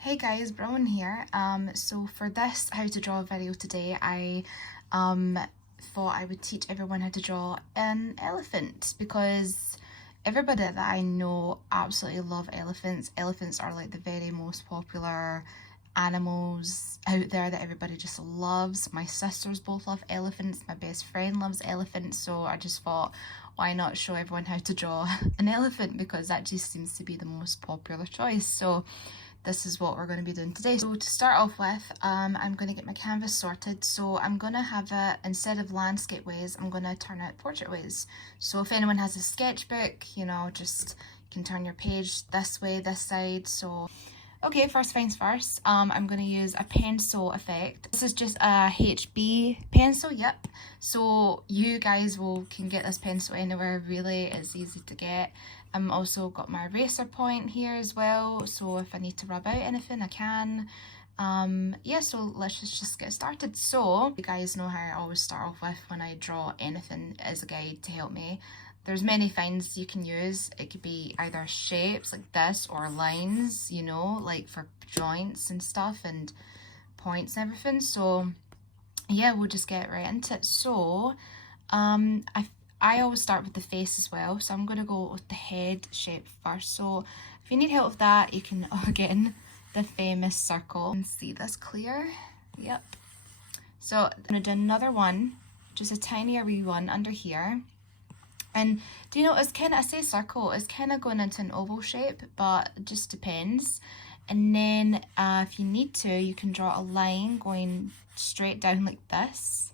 Hey guys, Bronwyn here. So for this how to draw video today, I thought I would teach everyone how to draw an elephant because everybody that I know absolutely love elephants. Elephants are like the very most popular animals out there that everybody just loves. My sisters both love elephants, my best friend loves elephants, so I just thought why not show everyone how to draw an elephant because that just seems to be the most popular choice. So this is what we're going to be doing today. So to start off with, I'm going to get my canvas sorted. So I'm going to have it, instead of landscape ways, I'm going to turn it portrait ways. So if anyone has a sketchbook, you know, just you can turn your page this way, this side. So okay, first things first, I'm going to use a pencil effect. This is just a HB pencil, yep. So you guys can get this pencil anywhere, really, it's easy to get. I'm also got my eraser point here as well, so if I need to rub out anything, I can. Yeah, so let's just get started. So you guys know how I always start off with when I draw anything as a guide to help me. There's many things you can use. It could be either shapes like this or lines, you know, like for joints and stuff and points and everything. So yeah, we'll just get right into it. So I always start with the face as well. So I'm going to go with the head shape first. So if you need help with that, you can, again, the famous circle. And see this clear? Yep. So I'm going to do another one, just a tinier wee one under here. And do you know, it's kind of, I say circle, it's kind of going into an oval shape, but it just depends. And then if you need to, you can draw a line going straight down like this.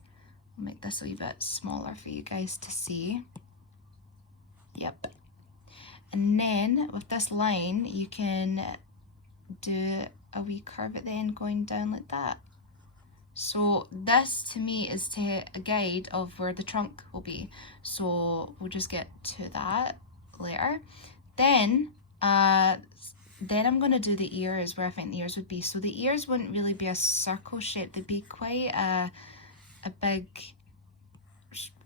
I'll make this a wee bit smaller for you guys to see. Yep. And then with this line, you can do a wee curve at the end going down like that. So this to me is a guide of where the trunk will be. So we'll just get to that later. Then I'm going to do the ears where I think the ears would be. So the ears wouldn't really be a circle shape. They'd be quite a big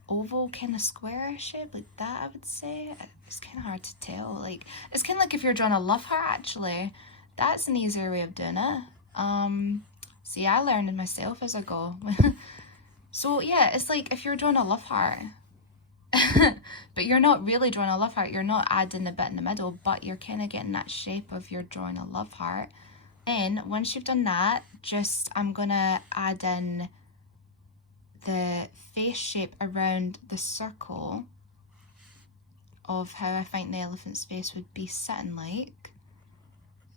oval kind of square shape like that, I would say. It's kind of hard to tell. Like, it's kind of like if you're drawing a love heart, actually. That's an easier way of doing it. See, I learned it myself as I go. So yeah, it's like if you're drawing a love heart, but you're not really drawing a love heart, you're not adding a bit in the middle, but you're kind of getting that shape of you're drawing a love heart. Then once you've done that, I'm gonna add in the face shape around the circle of how I think the elephant's face would be sitting like.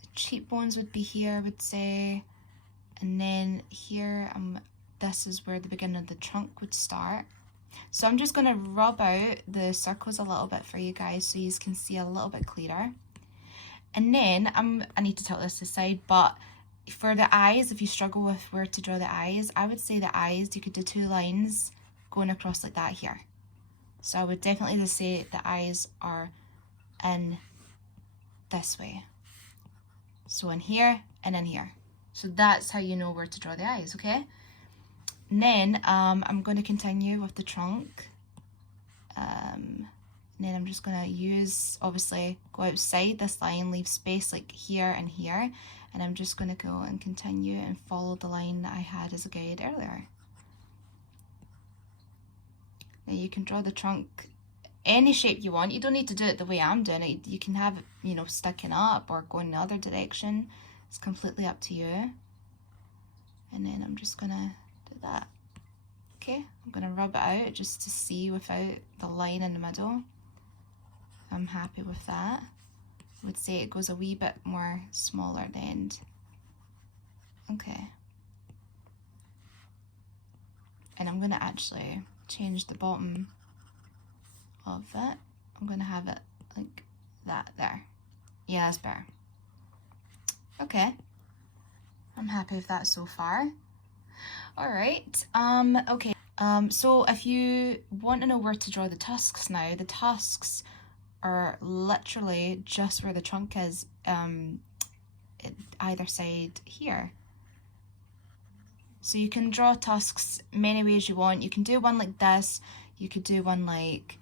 The cheekbones would be here, I would say. And then here, this is where the beginning of the trunk would start. So I'm just going to rub out the circles a little bit for you guys so you can see a little bit clearer. And then, I need to tilt this aside, but for the eyes, if you struggle with where to draw the eyes, I would say the eyes, you could do two lines going across like that here. So I would definitely just say the eyes are in this way. So in here and in here. So that's how you know where to draw the eyes, okay? And then I'm going to continue with the trunk. And then I'm just going to use, obviously, go outside this line, leave space like here and here. And I'm just going to go and continue and follow the line that I had as a guide earlier. Now you can draw the trunk any shape you want. You don't need to do it the way I'm doing it. You can have it, you know, sticking up or going the other direction. It's completely up to you. And then I'm just gonna do that. Okay, I'm gonna rub it out just to see without the line in the middle. I'm happy with that. I would say it goes a wee bit more smaller at the end. Okay. And I'm gonna actually change the bottom of it. I'm gonna have it like that there. Yeah, that's better. Okay, I'm happy with that so far. All right, okay. So if you want to know where to draw the tusks now, the tusks are literally just where the trunk is, either side here. So you can draw tusks many ways you want. You can do one like this, you could do one like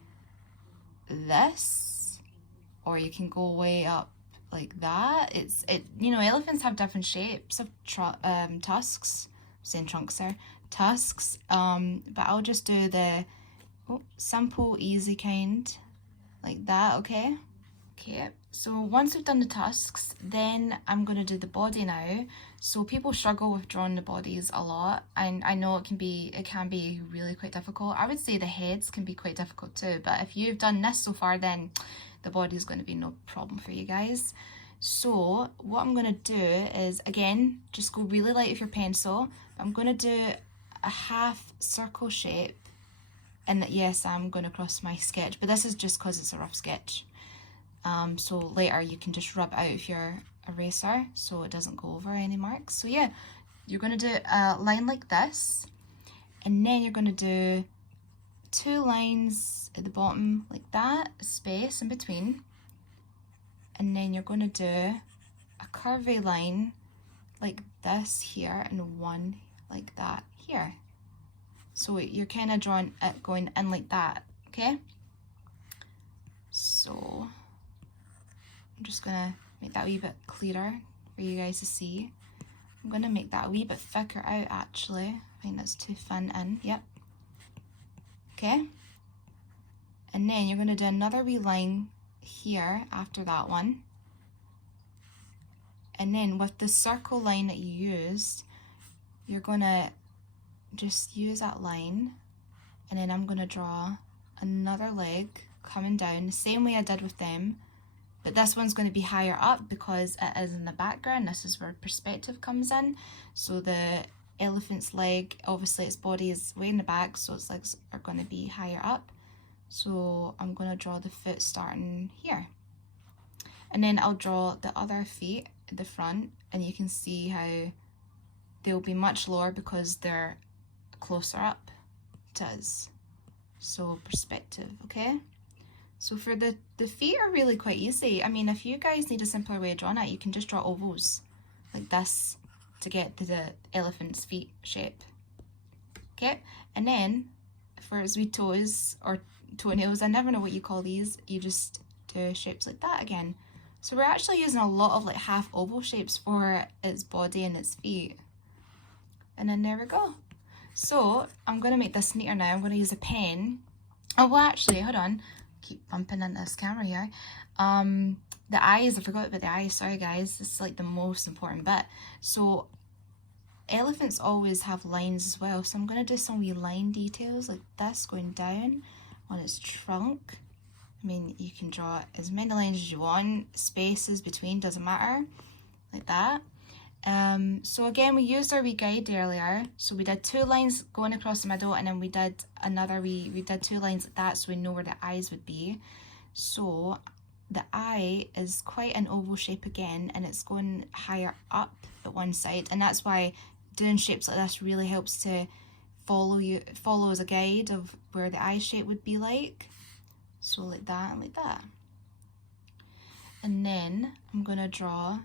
this, or you can go way up like that. You know, elephants have different shapes of tusks. I'm saying trunks there, tusks. But I'll just do the simple, easy kind, like that. Okay. Okay, so once we've done the tusks, then I'm going to do the body now. So people struggle with drawing the bodies a lot, and I know it can be really quite difficult. I would say the heads can be quite difficult too, but if you've done this so far, then the body is going to be no problem for you guys. So what I'm going to do is, again, just go really light with your pencil. I'm going to do a half circle shape, and yes, I'm going to cross my sketch, but this is just because it's a rough sketch. So later you can just rub out with your eraser so it doesn't go over any marks. So yeah, you're going to do a line like this, and then you're going to do 2 lines at the bottom like that, a space in between, and then you're going to do a curvy line like this here and one like that here. So you're kind of drawing it going in like that, okay? So I'm just gonna make that a wee bit clearer for you guys to see. I'm gonna make that a wee bit thicker out actually. I think that's too thin in, yep. Okay. And then you're gonna do another wee line here after that one. And then with the circle line that you used, you're gonna just use that line, and then I'm gonna draw another leg coming down the same way I did with them. But this one's going to be higher up because it is in the background. This is where perspective comes in. So the elephant's leg, obviously its body is way in the back, so its legs are going to be higher up. So I'm going to draw the foot starting here. And then I'll draw the other feet at the front, and you can see how they'll be much lower because they're closer up to us. So perspective, okay? So for the feet are really quite easy. I mean, if you guys need a simpler way of drawing it, you can just draw ovals like this to get the elephant's feet shape. Okay, and then for its wee toes or toenails, I never know what you call these, you just do shapes like that again. So we're actually using a lot of like half oval shapes for its body and its feet. And then there we go. So I'm going to make this neater now. I'm going to use a pen. Oh, well, actually, hold on. Keep bumping into this camera here. The eyes, I forgot about the eyes, sorry guys, this is like the most important bit. So elephants always have lines as well, so I'm going to do some wee line details like this going down on its trunk. I mean, you can draw as many lines as you want, spaces between, doesn't matter, like that. So again, we used our wee guide earlier, so we did 2 lines going across the middle, and then we did another we did 2 lines like that, so we know where the eyes would be. So the eye is quite an oval shape again, and it's going higher up at one side, and that's why doing shapes like this really helps to follow as a guide of where the eye shape would be like. So like that and like that. And then I'm going to draw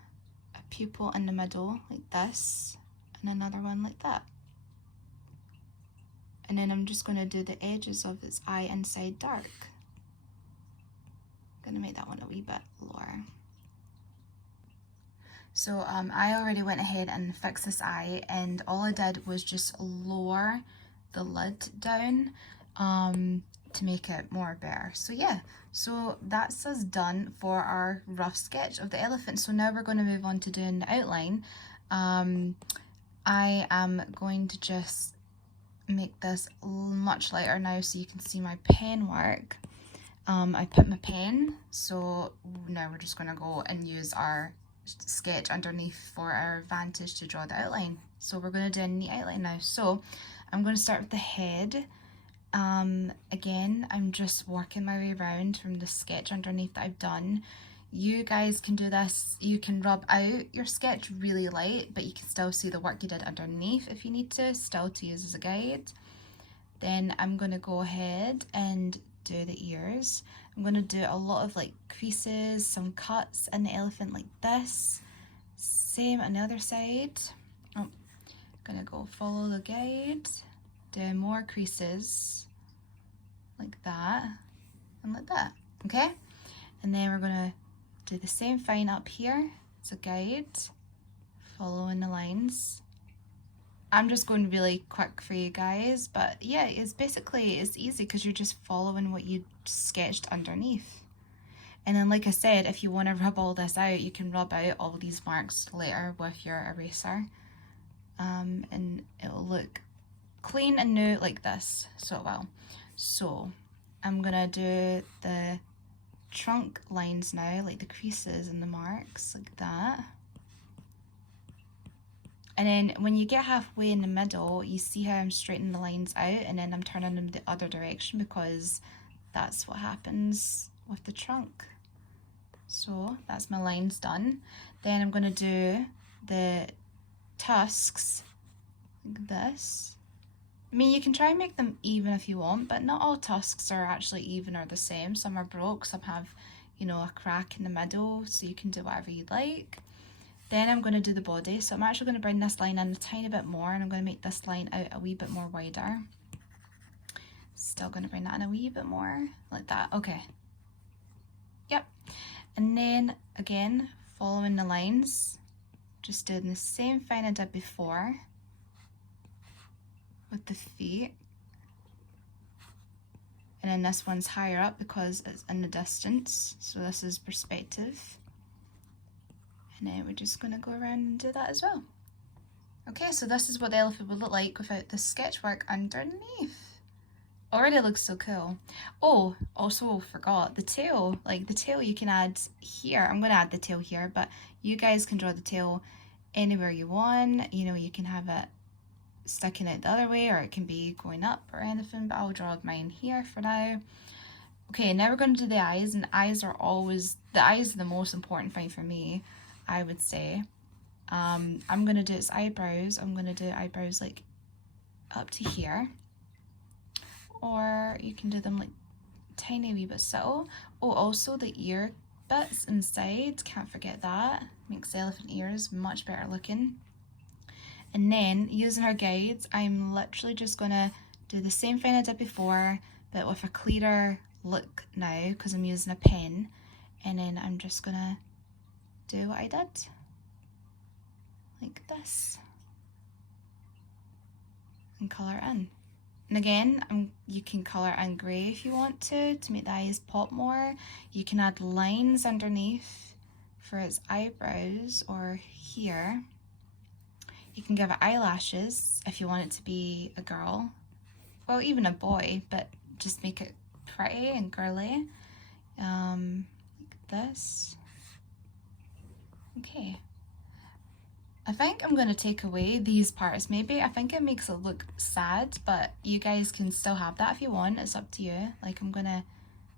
a pupil in the middle like this, and another one like that. And then I'm just going to do the edges of its eye inside dark. I'm going to make that one a wee bit lower. So I already went ahead and fixed this eye, and all I did was just lower the lid down to make it more bare. So yeah, so that's us done for our rough sketch of the elephant. So now we're going to move on to doing the outline. I am going to just make this much lighter now so you can see my pen work. I put my pen, so now we're just going to go and use our sketch underneath for our advantage to draw the outline. So we're going to do a neat outline now. So I'm going to start with the head. Again, I'm just working my way around from the sketch underneath that I've done. You guys can do this, you can rub out your sketch really light, but you can still see the work you did underneath if you need to, still to use as a guide. Then I'm going to go ahead and do the ears. I'm going to do a lot of like creases, some cuts in the elephant like this. Same on the other side. Oh, I'm going to go follow the guide, do more creases like that and like that, okay? And then we're going to do the same fine up here. It's a guide, following the lines. I'm just going really quick for you guys, but yeah, it's easy because you're just following what you sketched underneath. And then, like I said, if you want to rub all this out, you can rub out all these marks later with your eraser. And it'll look clean and new like this, so it will. So I'm gonna do the trunk lines now, like the creases and the marks, like that. And then when you get halfway in the middle, you see how I'm straightening the lines out, and then I'm turning them the other direction because that's what happens with the trunk. So that's my lines done. Then I'm going to do the tusks like this. I mean, you can try and make them even if you want, but not all tusks are actually even or the same. Some are broke, some have, you know, a crack in the middle, so you can do whatever you'd like. Then I'm going to do the body, so I'm actually going to bring this line in a tiny bit more, and I'm going to make this line out a wee bit more wider. Still going to bring that in a wee bit more, like that. Okay. Yep. And then again, following the lines, just doing the same thing I did before with the feet. And then this one's higher up because it's in the distance, so this is perspective. And then we're just going to go around and do that as well. Okay, so this is what the elephant would look like without the sketchwork underneath. Already looks so cool. Oh, also forgot the tail. Like the tail you can add here. I'm going to add the tail here, but you guys can draw the tail anywhere you want. You know, you can have it sticking out the other way, or it can be going up or anything, but I'll draw mine here for now. Okay, now we're going to do the eyes, and the eyes are the most important thing for me, I would say. I'm going to do its eyebrows. I'm going to do eyebrows like up to here. Or you can do them like tiny wee bit subtle. Oh, also the ear bits inside, can't forget that. Makes the elephant ears much better looking. And then using our guides, I'm literally just gonna do the same thing I did before, but with a clearer look now because I'm using a pen. And then I'm just gonna do what I did, like this, and colour in. And again, you can colour in grey if you want to make the eyes pop more. You can add lines underneath for its eyebrows or here. You can give it eyelashes if you want it to be a girl. Well, even a boy, but just make it pretty and girly. Like this. Okay. I think I'm going to take away these parts maybe. I think it makes it look sad, but you guys can still have that if you want. It's up to you. Like, I'm going to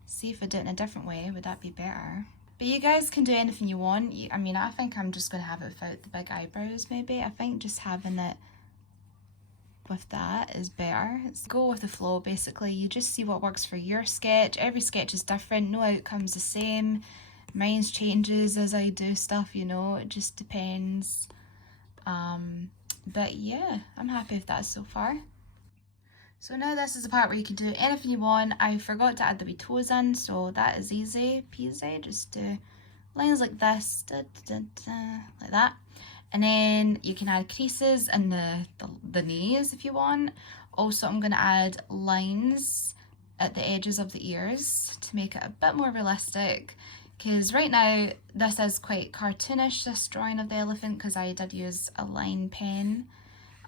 see if I do it in a different way. Would that be better? But you guys can do anything you want. I mean, I think I'm just going to have it without the big eyebrows maybe. I think just having it with that is better. It's go with the flow basically. You just see what works for your sketch. Every sketch is different. No outcome's the same. Mine's changes as I do stuff, you know. It just depends. But yeah, I'm happy with that so far. So now this is the part where you can do anything you want. I forgot to add the wee toes in, so that is easy peasy. Just do lines like this, like that. And then you can add creases in the knees if you want. Also, I'm going to add lines at the edges of the ears to make it a bit more realistic. Because right now, this is quite cartoonish, this drawing of the elephant, because I did use a line pen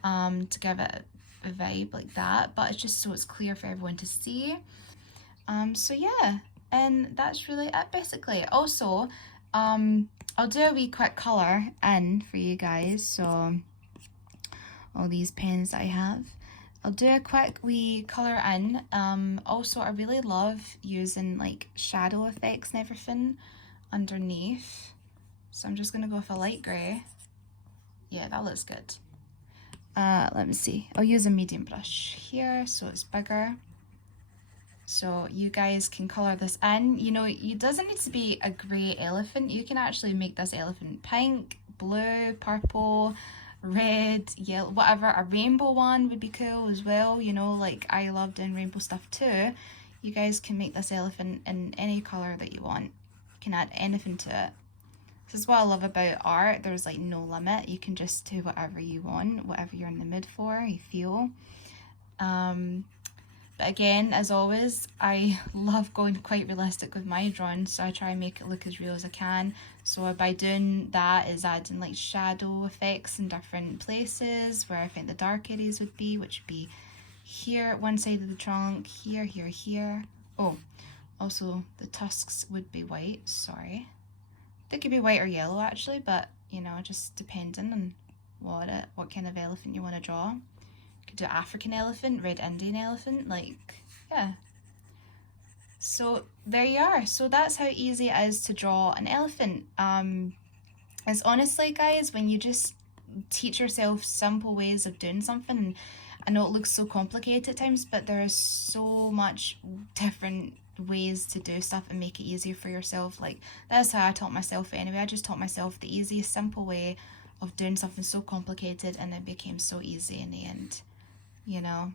to give it a vibe like that. But it's just so it's clear for everyone to see. So yeah, and that's really it basically. Also, I'll do a wee quick colour in for you guys. So all these pens that I have. I'll do a quick wee colour in. Also, I really love using like shadow effects and everything underneath. So I'm just going to go with a light grey. Yeah, that looks good. Let me see. I'll use a medium brush here so it's bigger. So you guys can colour this in. You know, it doesn't need to be a grey elephant. You can actually make this elephant pink, blue, purple, red, yellow, whatever. A rainbow one would be cool as well, you know, like I love doing rainbow stuff too. You guys can make this elephant in any colour that you want. can add anything to it. This is what I love about art. There's like no limit. You can just do whatever you want, whatever you're in the mood for, you feel. But again, as always, I love going quite realistic with my drawings, so I try and make it look as real as I can. So by doing that is adding like shadow effects in different places where I think the dark areas would be, which would be here, one side of the trunk, here, here, here. Oh, also the tusks would be white, sorry. They could be white or yellow actually, but you know, just depending on what kind of elephant you want to draw. Could do African elephant, red Indian elephant, like, yeah. So there you are. So that's how easy it is to draw an elephant. It's honestly, guys, when you just teach yourself simple ways of doing something, and I know it looks so complicated at times, but there is so much different ways to do stuff and make it easier for yourself. Like, that's how I taught myself anyway. I just taught myself the easiest, simple way of doing something so complicated, and it became so easy in the end. You know,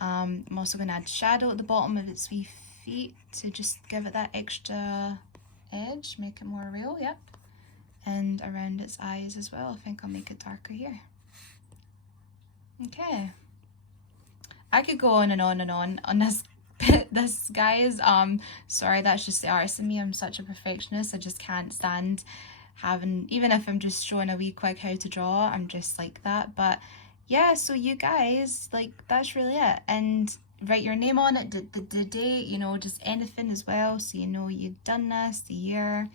I'm also going to add shadow at the bottom of its wee feet to just give it that extra edge, make it more real, yep. And around its eyes as well. I think I'll make it darker here. Okay. I could go on and on and on this this, guys. Sorry, that's just the artist in me. I'm such a perfectionist. I just can't stand having, even if I'm just showing a wee quick how to draw, I'm just like that. But yeah, so you guys, like, that's really it. And write your name on it, the date, you know, just anything as well, so you know you've done this, the year.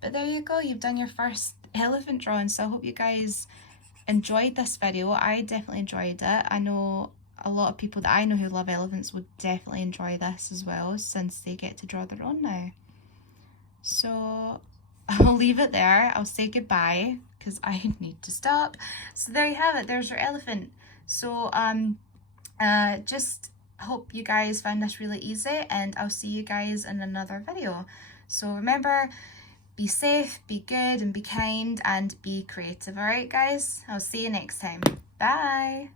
But there you go, you've done your first elephant drawing. So I hope you guys enjoyed this video. I definitely enjoyed it. I know a lot of people that I know who love elephants would definitely enjoy this as well, since they get to draw their own now. So I'll leave it there. I'll say goodbye because I need to stop. So there you have it. There's your elephant. So just hope you guys found this really easy, and I'll see you guys in another video. So remember, be safe, be good, and be kind, and be creative. All right, guys? I'll see you next time. Bye.